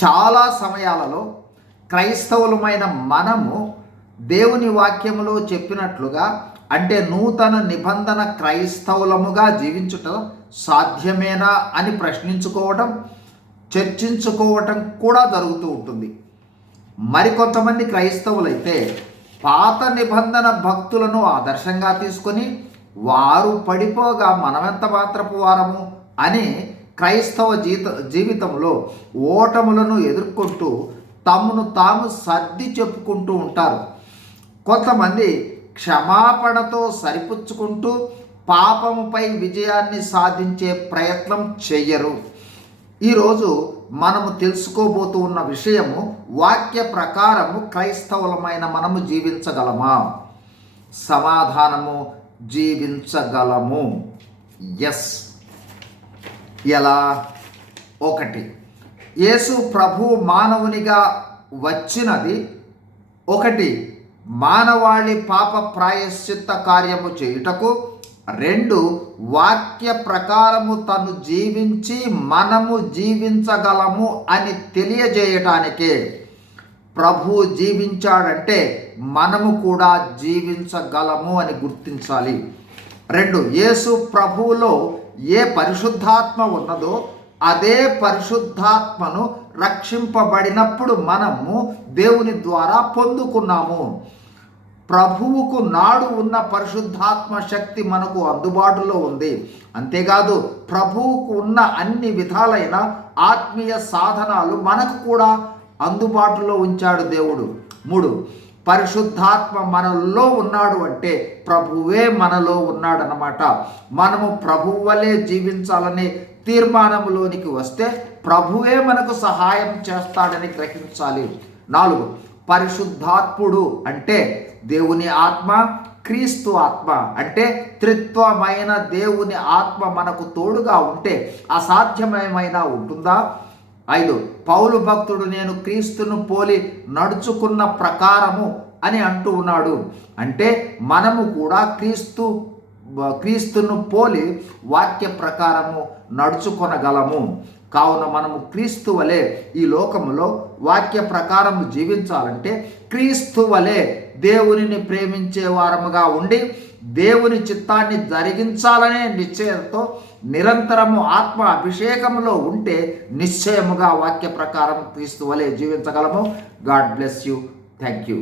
చాలా సమయాలలో క్రైస్తవులమైన మనము దేవుని వాక్యములో చెప్పినట్లుగా అంటే నూతన నిబంధన క్రైస్తవులముగా జీవించుట సాధ్యమేనా అని ప్రశ్నించుకోవటం చర్చించుకోవటం కూడా జరుగుతూ ఉంటుంది. మరికొంతమంది క్రైస్తవులైతే పాత నిబంధన భక్తులను ఆదర్శంగా తీసుకొని వారు పడిపోగా మనమెంత మాత్రపు వారము అని క్రైస్తవ జీత జీవితంలో ఓటములను ఎదుర్కొంటూ తమను తాము సర్ది చెప్పుకుంటూ ఉంటారు. కొంతమంది క్షమాపణతో సరిపుచ్చుకుంటూ పాపముపై విజయాన్ని సాధించే ప్రయత్నం చెయ్యరు. ఈరోజు మనము తెలుసుకోబోతూ ఉన్న విషయము వాక్య ప్రకారము క్రైస్తవులమైన మనము జీవించగలమా? సమాధానము జీవించగలము. ఎస్ ఎలా? ఒకటి. యేసు ప్రభు మానవునిగా వచ్చినది. ఒకటి మానవాళి పాప ప్రాయశ్చిత్త కార్యము చేయుటకు. రెండు వాక్య ప్రకారము తను జీవించి మనము జీవించగలము అని తెలియజేయటానికే. ప్రభు జీవించాడంటే మనము కూడా జీవించగలము అని గుర్తించాలి. రెండు యేసు ప్రభువులో ఏ పరిశుద్ధాత్మ ఉన్నదో అదే పరిశుద్ధాత్మను రక్షింపబడినప్పుడు మనము దేవుని ద్వారా పొందుకున్నాము. ప్రభువుకు నాడు ఉన్న పరిశుద్ధాత్మ శక్తి మనకు అందుబాటులో ఉంది. అంతేకాదు ప్రభువుకు ఉన్న అన్ని విధాలైన ఆత్మీయ సాధనాలు మనకు కూడా అందుబాటులో ఉంచాడు దేవుడు. మూడు పరిశుద్ధాత్మ మనలో ఉన్నాడు అంటే ప్రభువే మనలో ఉన్నాడనమాట మనము ప్రభువు వలె జీవించాలనే తీర్మానంలోనికి వస్తే ప్రభువే మనకు సహాయం చేస్తాడని గ్రహించాలి. నాలుగు పరిశుద్ధాత్ముడు అంటే దేవుని ఆత్మ క్రీస్తు ఆత్మ. అంటే త్రిత్వమైన దేవుని ఆత్మ మనకు తోడుగా ఉంటే అసాధ్యమేమైనా ఉంటుందా? ఐదు పౌలు భక్తుడు నేను క్రీస్తును పోలి నడుచుకున్న ప్రకారము అని అంటూ ఉన్నాడు. అంటే మనము కూడా క్రీస్తు క్రీస్తును పోలి వాక్య ప్రకారము నడుచుకొనగలము. కావున మనము క్రీస్తు వలె ఈ లోకములో వాక్య ప్రకారం జీవించాలంటే క్రీస్తు వలె దేవునిని ప్రేమించే వారముగా ఉండి దేవుని చిత్తాన్ని జరిగించాలనే నిశ్చయంతో నిరంతరము ఆత్మ అభిషేకములో ఉంటే నిశ్చయముగా వాక్య ప్రకారం క్రీస్తు వలె జీవించగలము. God bless you. Thank you